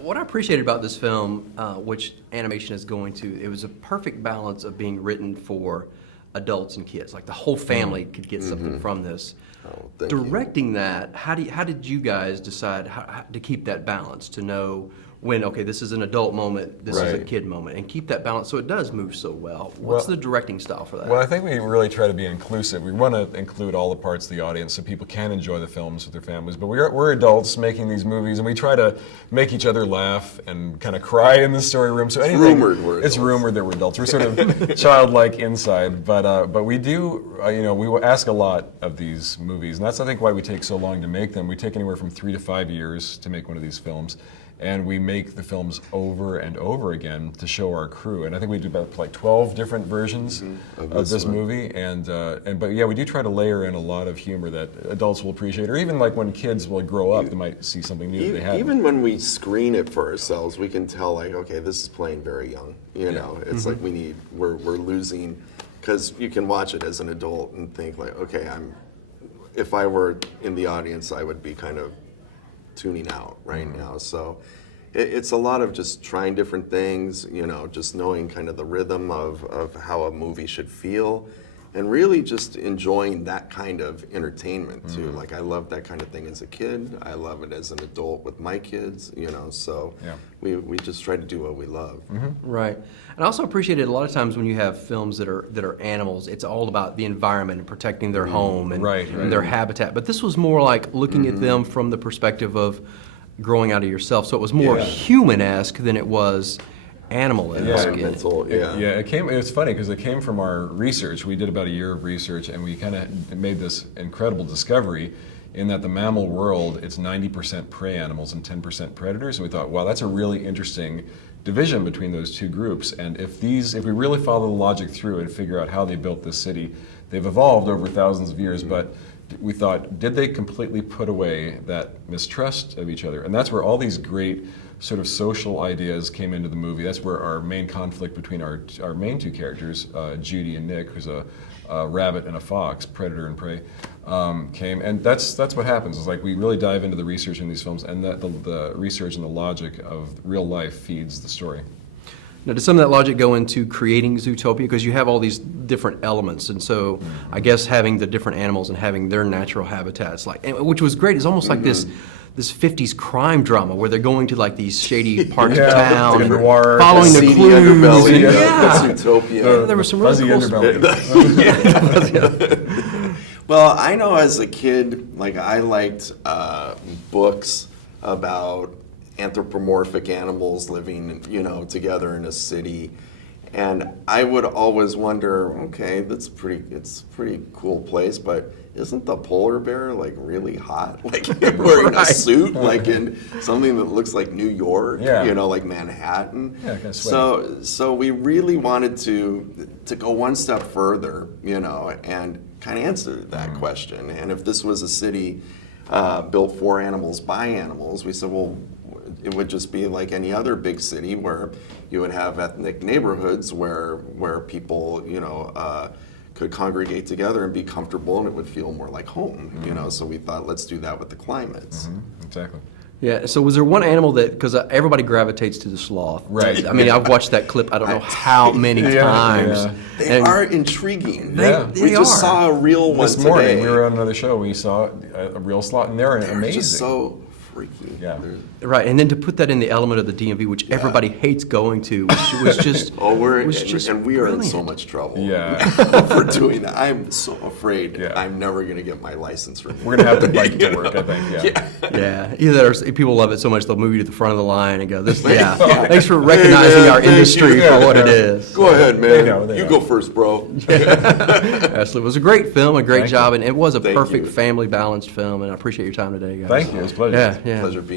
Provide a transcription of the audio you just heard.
What I appreciated about this film, which animation is going to, it was a perfect balance of being written for adults and kids. Like the whole family could get something from this. Oh, thank Directing that, how did you guys decide how to keep that balance, to know when, okay, this is an adult moment, this is a Right. kid moment, and keep that balance so it does move so well? What's the directing style for that? Well, I think we really try to be inclusive. We want to include all the parts of the audience so people can enjoy the films with their families. But we're adults making these movies, and we try to make each other laugh and kind of cry in the story room. So anything, it's rumored that we're adults. We're sort of childlike inside, but we do, we ask a lot of these movies, and that's I think why we take so long to make them. We take anywhere from 3 to 5 years to make one of these films. And we make the films over and over again to show our crew. And I think we do about like 12 different versions of this movie. But yeah, we do try to layer in a lot of humor that adults will appreciate, or even like when kids will grow up, they might see something new that they haven't. Even when we screen it for ourselves, we can tell like, okay, this is playing very young. It's like we're losing, because you can watch it as an adult and think like, okay, if I were in the audience, I would be kind of tuning out right now. So it's a lot of just trying different things, just knowing kind of the rhythm of how a movie should feel, and really just enjoying that kind of entertainment too. Like I love that kind of thing as a kid. I love it as an adult with my kids, so we just try to do what we love. Right. And I also appreciate it a lot of times when you have films that are animals, it's all about the environment and protecting their home and their habitat. But this was more like looking at them from the perspective of growing out of yourself. So it was more human-esque than it was animal-esque. It was funny because it came from our research. We did about a year of research, and we kind of made this incredible discovery in that the mammal world, it's 90% prey animals and 10% predators. And we thought, wow, that's a really interesting division between those two groups. And if we really follow the logic through and figure out how they built this city, they've evolved over thousands of years, but we thought, did they completely put away that mistrust of each other? And that's where all these great sort of social ideas came into the movie. That's where our main conflict between our main two characters, Judy and Nick, who's a rabbit and a fox, predator and prey, came. And that's what happens. Is like we really dive into the research in these films, and that the research and the logic of real life feeds the story. Now, does some of that logic go into creating Zootopia? Because you have all these different elements, and so I guess having the different animals and having their natural habitats, which was great, is almost like this 50s crime drama where they're going to like these shady parts of town and following the clues. Underbelly, Zootopia. There was some really cool Well, I know as a kid, like I liked books about anthropomorphic animals living, together in a city. And I would always wonder, okay, it's a pretty cool place, but isn't the polar bear like really hot? Like wearing a suit, like in something that looks like New York, like Manhattan. Yeah, kind of sweaty. So we really wanted to go one step further, and kind of answer that question. And if this was a city built for animals by animals, we said, well, it would just be like any other big city where you would have ethnic neighborhoods where people, could congregate together and be comfortable, and it would feel more like home, So we thought, let's do that with the climates. Exactly. Yeah, so was there one animal that, because everybody gravitates to the sloth. Right. I mean, I've watched that clip I don't know how many times. Yeah. They are intriguing. We just saw a real one this morning, today. we were on another show, we saw a real sloth, and they're amazing. Just so freaky. Yeah. Right, and then to put that in the element of the DMV, which everybody hates going to, was just we are brilliant. in so much trouble. Yeah. For doing that. I'm so afraid I'm never going to get my license renewed. We're going to have to bike to work, I think. Yeah, either people love it so much they'll move you to the front of the line and go, thanks for recognizing our industry for what it is. Go ahead, man. They know. Go first, bro. Absolutely. It was a great film, a great Thank job, you. and it was a Thank perfect you. family balanced film, and I appreciate your time today, guys. Thank you. It was a pleasure. Yeah. Pleasure being